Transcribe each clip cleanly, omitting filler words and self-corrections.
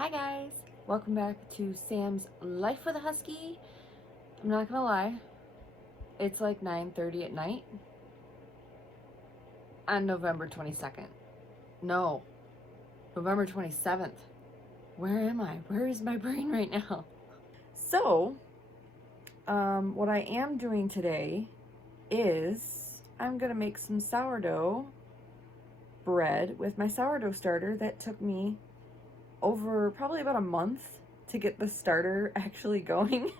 Hi guys, welcome back to Sam's Life with a Husky. I'm not gonna lie, it's like 9:30 at night on November 22nd. No, November 27th. Where am I? Where is my brain right now? So, what I am doing today is I'm gonna make some sourdough bread with my sourdough starter that took me over probably about a month to get the starter actually going.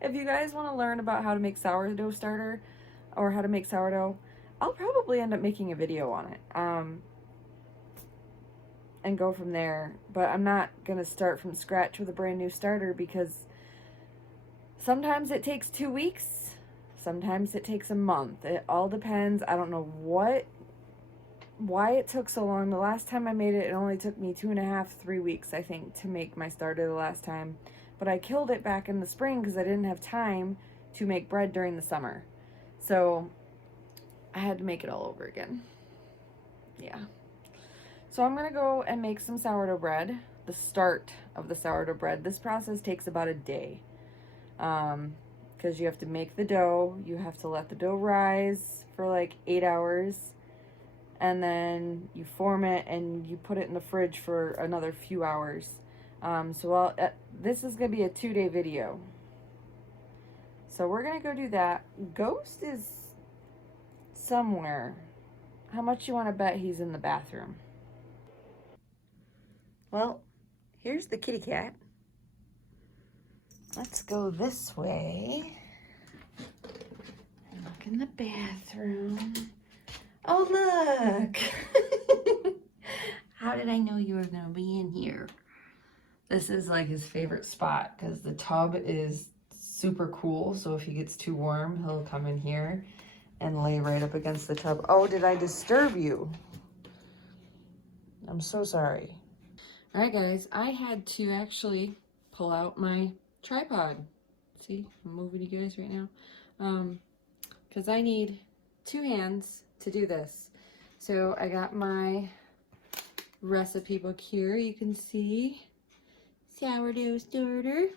If you guys want to learn about how to make sourdough starter or how to make sourdough, I'll probably end up making a video on it and go from there. But I'm not going to start from scratch with a brand new starter because sometimes it takes 2 weeks, sometimes it takes a month. It all depends. I don't know why it took so long. The last time I made it, it only took me 2.5, 3 weeks, I think, to make my starter the last time. But I killed it back in the spring because I didn't have time to make bread during the summer. So I had to make it all over again. Yeah. So I'm going to go and make some sourdough bread. The start of the sourdough bread. This process takes about a day. Because you have to make the dough. You have to let the dough rise for like 8 hours. And then you form it and you put it in the fridge for another few hours. This is going to be a 2-day video. So we're going to go do that. Ghost is somewhere. How much you want to bet he's in the bathroom? Well, here's the kitty cat. Let's go this way. And look in the bathroom. Oh, look. How did I know you were going to be in here? This is like his favorite spot because the tub is super cool. So if he gets too warm, he'll come in here and lay right up against the tub. Oh, did I disturb you? I'm so sorry. All right, guys, I had to actually pull out my tripod. See, I'm moving you guys right now. Because I need 2 hands to do this. So I got my recipe book here. You can see sourdough starter,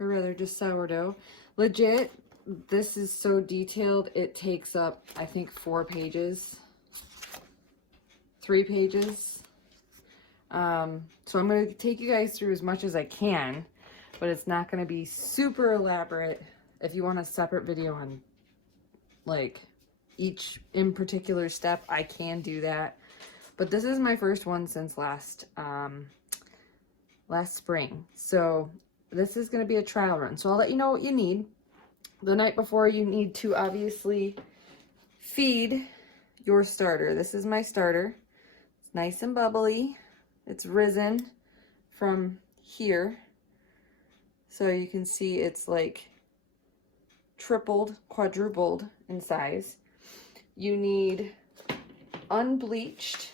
or rather just sourdough. Legit, this is so detailed, it takes up, I think, 4 pages, 3 pages. So I'm going to take you guys through as much as I can, but it's not going to be super elaborate. If you want a separate video on like each in particular step, I can do that. But this is my first one since last spring. So this is going to be a trial run. So I'll let you know what you need. The night before, you need to obviously feed your starter. This is my starter. It's nice and bubbly. It's risen from here. So you can see it's like tripled, quadrupled in size. You need unbleached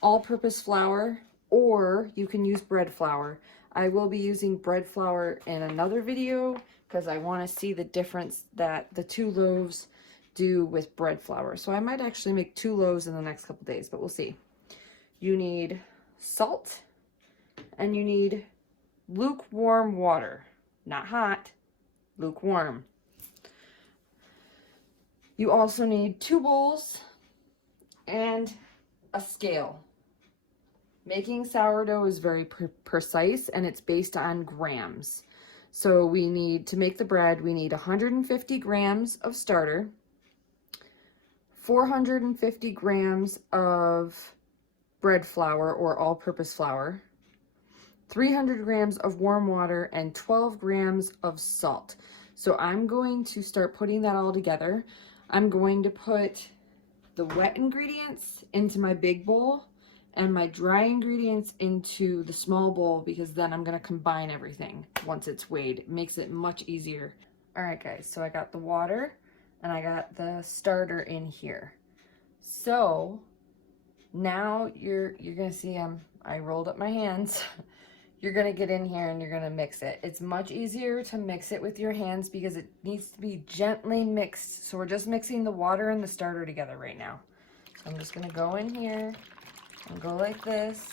all-purpose flour, or you can use bread flour. I will be using bread flour in another video because I want to see the difference that the 2 loaves do with bread flour. So I might actually make 2 loaves in the next couple days, but we'll see. You need salt and you need lukewarm water. Not hot, lukewarm. You also need 2 bowls and a scale. Making sourdough is very precise and it's based on grams. So we need, to make the bread, we need 150 grams of starter, 450 grams of bread flour or all-purpose flour, 300 grams of warm water, and 12 grams of salt. So I'm going to start putting that all together. I'm going to put the wet ingredients into my big bowl and my dry ingredients into the small bowl, because then I'm going to combine everything once it's weighed. It makes it much easier. All right, guys, so I got the water and I got the starter in here. So now you're going to see I rolled up my hands. You're going to get in here and you're going to mix it. It's much easier to mix it with your hands because it needs to be gently mixed. So we're just mixing the water and the starter together right now. So I'm just going to go in here and go like this.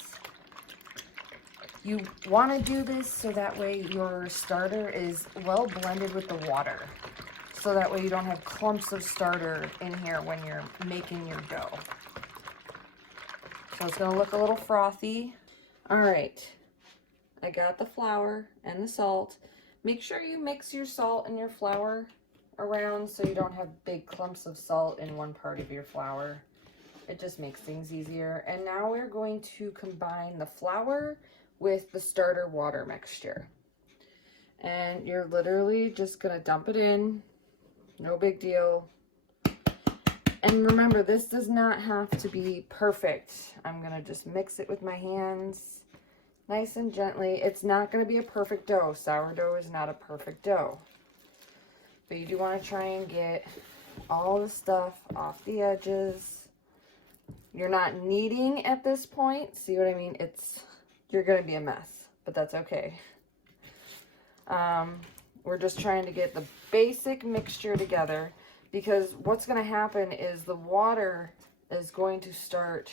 You want to do this so that way your starter is well blended with the water. So that way you don't have clumps of starter in here when you're making your dough. So it's going to look a little frothy. All right, I got the flour and the salt. Make sure you mix your salt and your flour around so you don't have big clumps of salt in one part of your flour. It just makes things easier. And now we're going to combine the flour with the starter water mixture. And you're literally just going to dump it in. No big deal. And remember, this does not have to be perfect. I'm going to just mix it with my hands nice and gently. It's not going to be a perfect dough. Sourdough is not a perfect dough. But you do want to try and get all the stuff off the edges. You're not kneading at this point. See what I mean? You're going to be a mess, but that's okay. We're just trying to get the basic mixture together, because what's going to happen is the water is going to start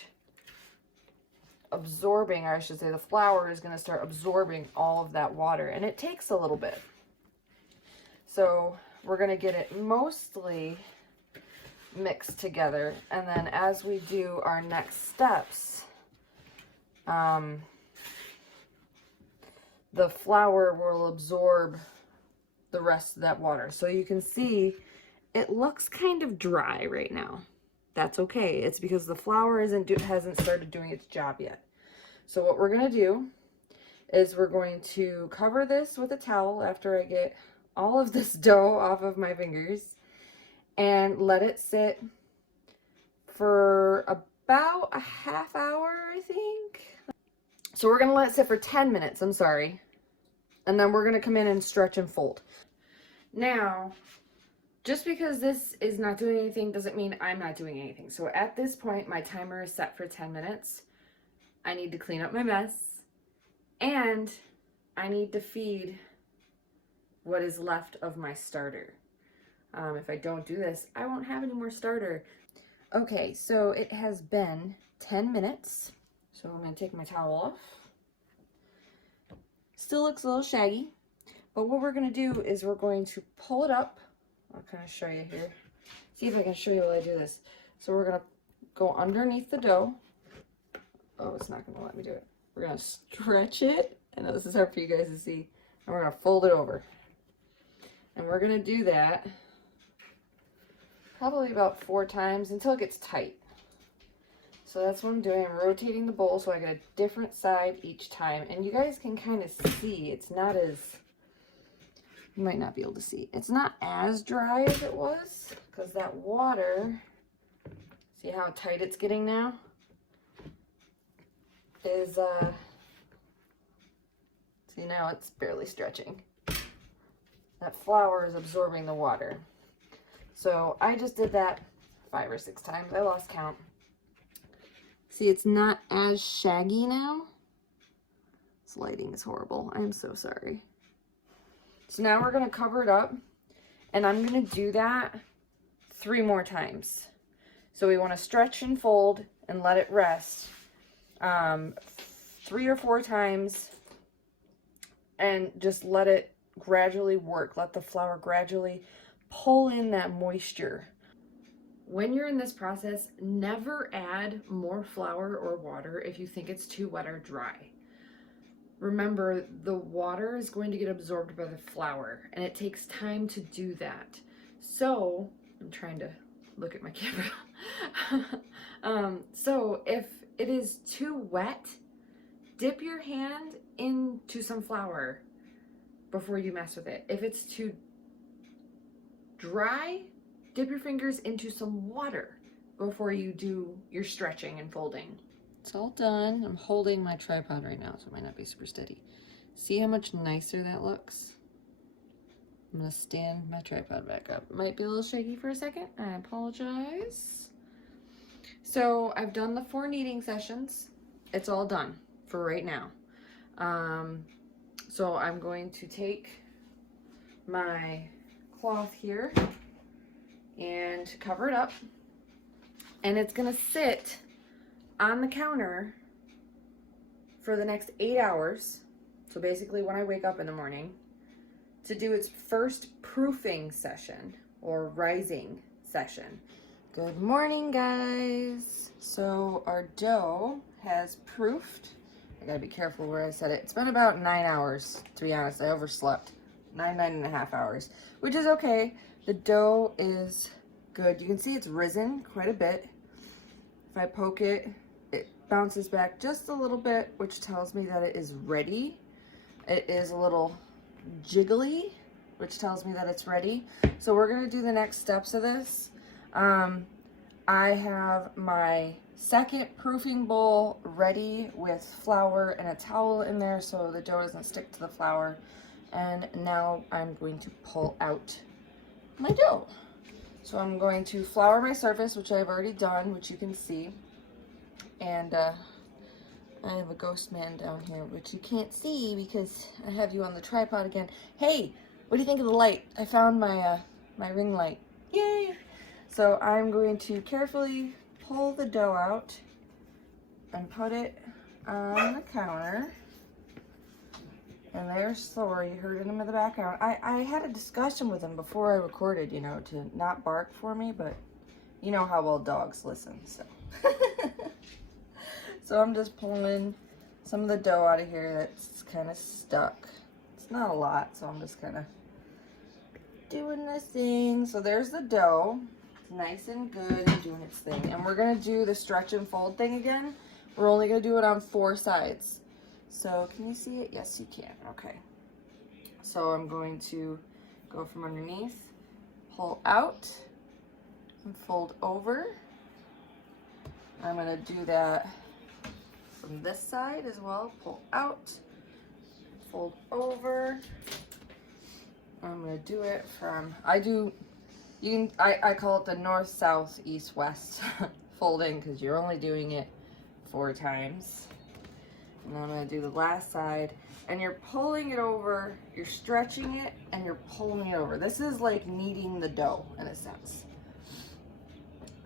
absorbing, or I should say the flour is going to start absorbing all of that water, and it takes a little bit. So we're going to get it mostly mixed together, and then as we do our next steps, the flour will absorb the rest of that water. So you can see it looks kind of dry right now. That's okay. It's because the flour hasn't started doing its job yet. So what we're going to do is we're going to cover this with a towel after I get all of this dough off of my fingers, and let it sit for about a half hour, I think. So we're going to let it sit for 10 minutes, I'm sorry. And then we're going to come in and stretch and fold. Now, just because this is not doing anything doesn't mean I'm not doing anything. So at this point, my timer is set for 10 minutes. I need to clean up my mess, and I need to feed what is left of my starter. If I don't do this, I won't have any more starter. Okay, so it has been 10 minutes. So I'm going to take my towel off. Still looks a little shaggy, but what we're going to do is we're going to pull it up. I'll kind of show you here. See if I can show you while I do this. So we're going to go underneath the dough. Oh, it's not going to let me do it. We're going to stretch it. I know this is hard for you guys to see. And we're going to fold it over. And we're going to do that probably about 4 times until it gets tight. So that's what I'm doing. I'm rotating the bowl so I get a different side each time. And you guys can kind of see it's not as, you might not be able to see, it's not as dry as it was, because that water, see how tight it's getting now? Is, see, now it's barely stretching. That flour is absorbing the water. So I just did that 5 or 6 times. I lost count. See, it's not as shaggy now. This lighting is horrible. I'm so sorry. So now we're going to cover it up, and I'm going to do that 3 more times. So we want to stretch and fold and let it rest 3 or 4 times, and just let it gradually work. Let the flour gradually pull in that moisture. When you're in this process, never add more flour or water if you think it's too wet or dry. Remember, the water is going to get absorbed by the flour, and it takes time to do that. So, I'm trying to look at my camera. So if it is too wet, dip your hand into some flour before you mess with it. If it's too dry, dip your fingers into some water before you do your stretching and folding. It's all done. I'm holding my tripod right now, so it might not be super steady. See how much nicer that looks? I'm gonna stand my tripod back up. It might be a little shaky for a second. I apologize. So I've done the 4 kneading sessions. It's all done for right now. So I'm going to take my cloth here and cover it up, and it's gonna sit on the counter for the next 8 hours, so basically when I wake up in the morning, to do its first proofing session or rising session. Good morning, guys. So our dough has proofed. I gotta be careful where I said it. It's been about 9 hours, to be honest. I overslept. 9.5 hours, which is okay. The dough is good. You can see it's risen quite a bit. If I poke it, it bounces back just a little bit, which tells me that it is ready. It is a little jiggly, which tells me that it's ready. So we're gonna do the next steps of this. I have my second proofing bowl ready with flour and a towel in there so the dough doesn't stick to the flour. And now I'm going to pull out my dough. So I'm going to flour my surface, which I've already done, which you can see. And I have a ghost man down here, which you can't see because I have you on the tripod again. Hey, what do you think of the light? I found my my ring light. Yay! So I'm going to carefully pull the dough out and put it on the counter. And there's Thor, you heard him in the background. I had a discussion with him before I recorded, you know, to not bark for me, but you know how well dogs listen, so. So I'm just pulling some of the dough out of here that's kind of stuck. It's not a lot, so I'm just kind of doing this thing. So there's the dough. It's nice and good and doing its thing. And we're gonna do the stretch and fold thing again. We're only gonna do it on 4 sides. So can you see it? Yes, you can. Okay. So I'm going to go from underneath, pull out, and fold over. I'm gonna do that from this side as well. Pull out, fold over. I'm gonna do it from, I call it the north, south, east, west folding because you're only doing it 4 times. And then I'm gonna do the last side, and you're pulling it over, you're stretching it, and you're pulling it over. This is like kneading the dough in a sense.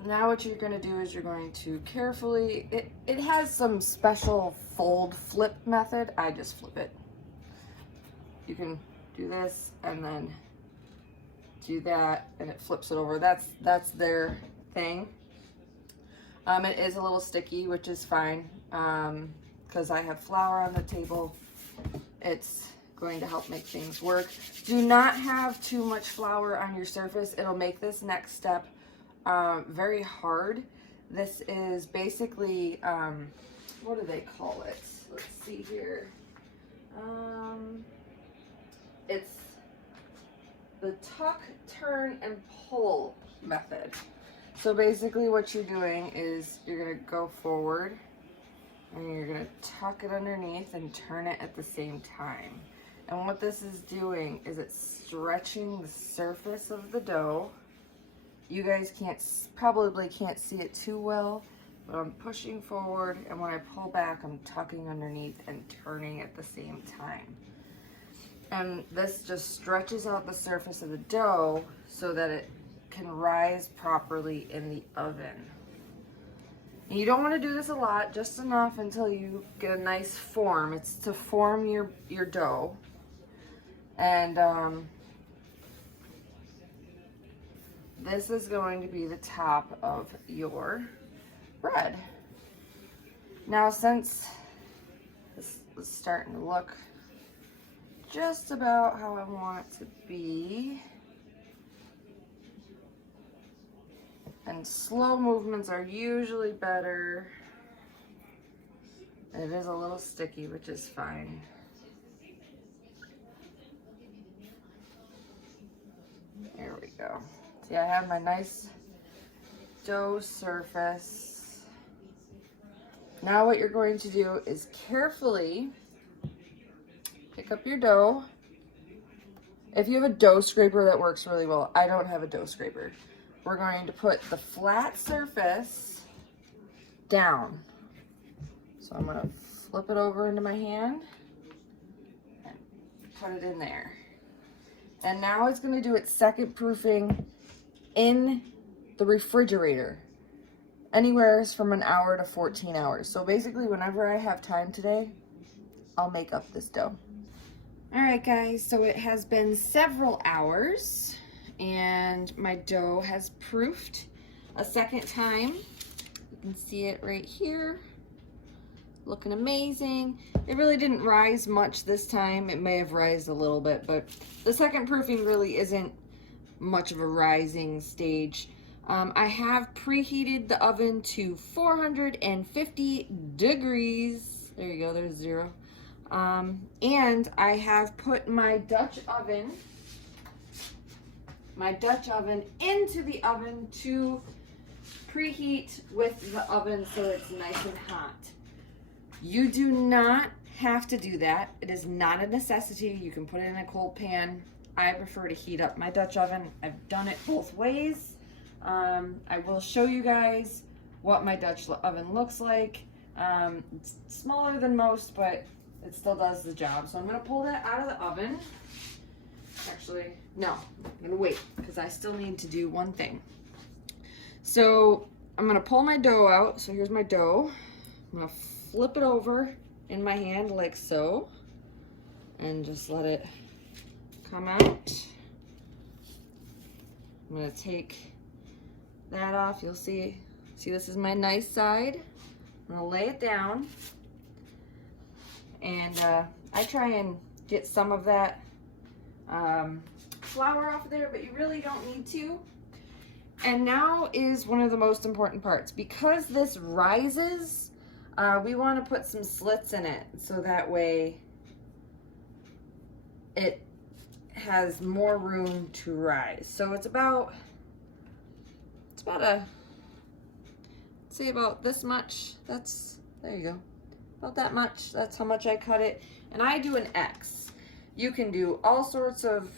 Now what you're gonna do is you're going to carefully, it has some special fold flip method. I just flip it. You can do this and then do that and it flips it over. That's their thing. It is a little sticky, which is fine because I have flour on the table. It's going to help make things work. Do not have too much flour on your surface. It'll make this next step very hard. This is basically, what do they call it? Let's see here. It's the tuck, turn, and pull method. So basically what you're doing is you're gonna go forward and you're gonna tuck it underneath and turn it at the same time. And what this is doing is it's stretching the surface of the dough. You guys probably can't see it too well, but I'm pushing forward, and when I pull back, I'm tucking underneath and turning at the same time. And this just stretches out the surface of the dough so that it can rise properly in the oven. And you don't want to do this a lot, just enough until you get a nice form. It's to form your dough. And this is going to be the top of your bread. Now, since this is starting to look just about how I want it to be, and slow movements are usually better. It is a little sticky, which is fine. There we go. See, I have my nice dough surface. Now what you're going to do is carefully pick up your dough. If you have a dough scraper, that works really well. I don't have a dough scraper. We're going to put the flat surface down. So I'm going to flip it over into my hand and put it in there. And now it's going to do its second proofing in the refrigerator. Anywhere from an hour to 14 hours. So basically, whenever I have time today, I'll make up this dough. All right, guys, so it has been several hours and my dough has proofed a second time. You can see it right here, looking amazing. It really didn't rise much this time. It may have rised a little bit, but the second proofing really isn't much of a rising stage. I have preheated the oven to 450 degrees. There you go, there's 0. And I have put my Dutch oven into the oven to preheat with the oven so it's nice and hot. You do not have to do that. It is not a necessity. You can put it in a cold pan. I prefer to heat up my Dutch oven. I've done it both ways. I will show you guys what my Dutch oven looks like. It's smaller than most, but it still does the job. So I'm gonna pull that out of the oven. Actually, no, I'm gonna wait because I still need to do one thing. So I'm gonna pull my dough out. So here's my dough. I'm gonna flip it over in my hand like so, and just let it come out. I'm gonna take that off. You'll see this is my nice side. I'm gonna lay it down, and I try and get some of that flour off there, but you really don't need to. And now is one of the most important parts. Because this rises, we want to put some slits in it so that way it has more room to rise. So it's about say about this much. There you go. About that much. That's how much I cut it. And I do an X. You can do all sorts of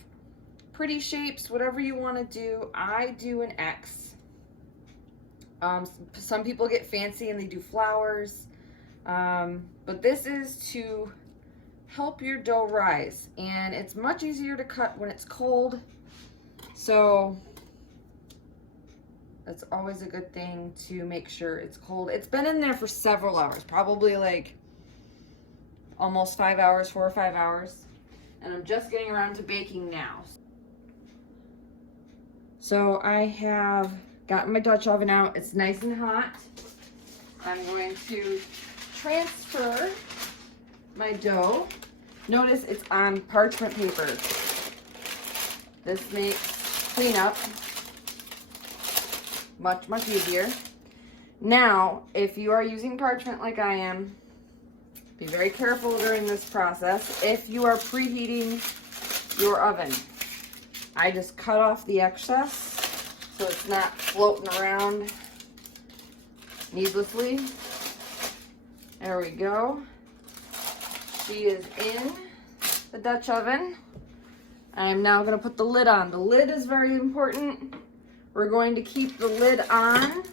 pretty shapes, whatever you want to do. I do an X. Some people get fancy and they do flowers. But this is to help your dough rise. And it's much easier to cut when it's cold. So that's always a good thing to make sure it's cold. It's been in there for several hours, probably like almost 5 hours, 4 or 5 hours. And I'm just getting around to baking now. So I have gotten my Dutch oven out. It's nice and hot. I'm going to transfer my dough. Notice it's on parchment paper. This makes cleanup much, much easier. Now, if you are using parchment like I am, be very careful during this process. If you are preheating your oven, I just cut off the excess so it's not floating around needlessly. There we go. She is in the Dutch oven. I'm now going to put the lid on. The lid is very important. We're going to keep the lid on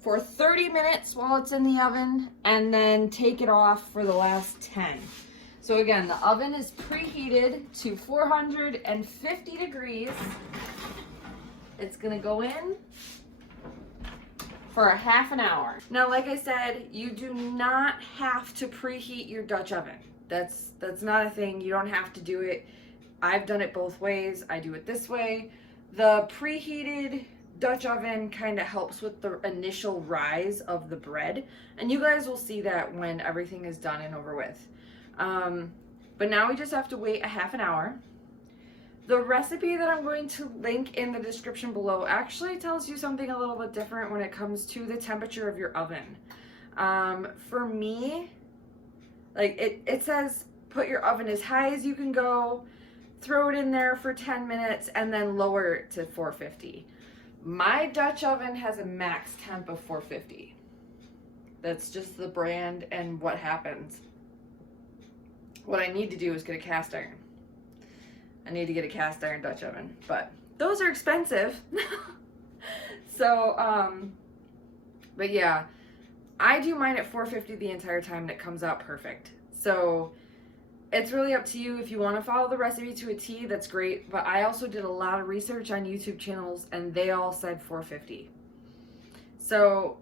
for 30 minutes while it's in the oven and then take it off for the last 10. So again, the oven is preheated to 450 degrees. It's going to go in for a half an hour. Now, like I said, you do not have to preheat your Dutch oven. That's not a thing. You don't have to do it. I've done it both ways. I do it this way. The preheated Dutch oven kind of helps with the initial rise of the bread, and you guys will see that when everything is done and over with. But now we just have to wait a half an hour. The recipe that I'm going to link in the description below actually tells you something a little bit different when it comes to the temperature of your oven. For me, like it says put your oven as high as you can go, throw it in there for 10 minutes, and then lower it to 450. My Dutch oven has a max temp of 450. That's just the brand and what happens. What I need to do is get a cast iron. I need to get a cast iron Dutch oven, but those are expensive. So, but yeah, I do mine at 450 the entire time and it comes out perfect. So it's really up to you. If you want to follow the recipe to a T, that's great. But I also did a lot of research on YouTube channels and they all said 450. So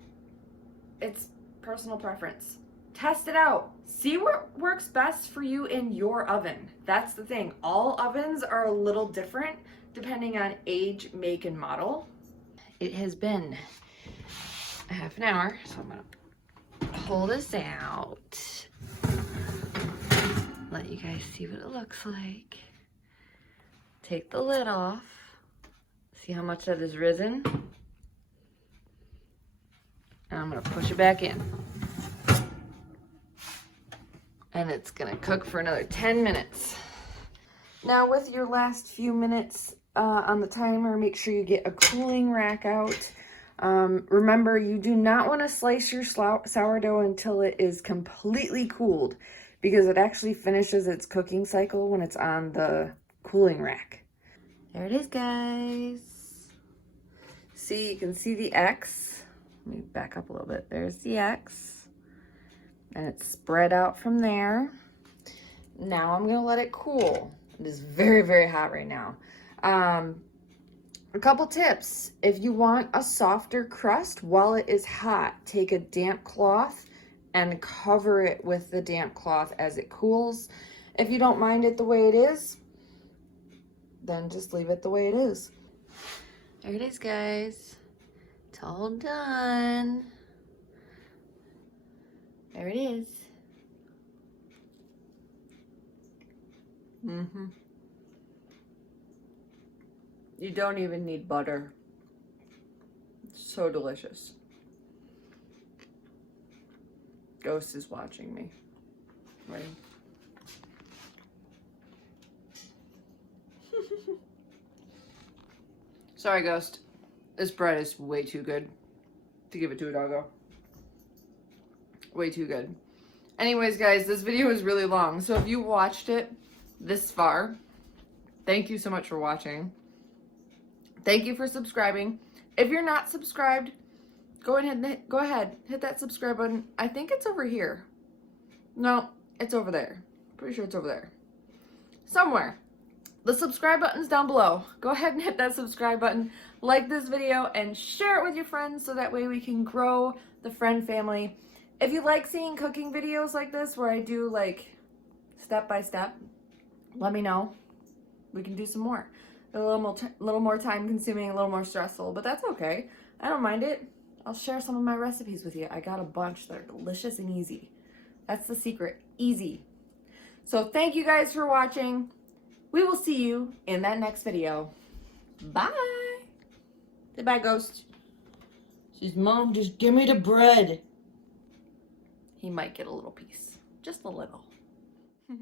it's personal preference. Test it out. See what works best for you in your oven. That's the thing. All ovens are a little different depending on age, make, and model. It has been a half an hour, so I'm gonna pull this out. Let you guys see what it looks like. Take the lid off. See how much that has risen? And I'm gonna push it back in. And it's gonna cook for another 10 minutes. Now with your last few minutes on the timer, make sure you get a cooling rack out. Remember, you do not wanna slice your sourdough until it is completely cooled, because it actually finishes its cooking cycle when it's on the cooling rack. There it is, guys. See, you can see the X. Let me back up a little bit. There's the X. And it's spread out from there. Now I'm gonna let it cool. It is very, very hot right now. A couple tips. If you want a softer crust while it is hot, take a damp cloth and cover it with the damp cloth as it cools. If you don't mind it the way it is, then just leave it the way it is. There it is, guys. It's all done. There it is. You don't even need butter. It's so delicious. Ghost is watching me. Ready? Sorry, Ghost. This bread is way too good to give it to a doggo. Way too good. Anyways, guys, this video is really long, so if you watched it this far, thank you so much for watching. Thank you for subscribing. If you're not subscribed, go ahead, hit that subscribe button. I think it's over here. No, it's over there. Pretty sure it's over there. Somewhere. The subscribe button's down below. Go ahead and hit that subscribe button, like this video, and share it with your friends so that way we can grow the friend family. If you like seeing cooking videos like this where I do like step by step, let me know. We can do some more. A little more time consuming, a little more stressful, but that's okay. I don't mind it. I'll share some of my recipes with you. I got a bunch that are delicious and easy. That's the secret. Easy. So thank you guys for watching. We will see you in that next video. Bye. Say bye, Ghost. She's, Mom, just give me the bread. He might get a little piece. Just a little.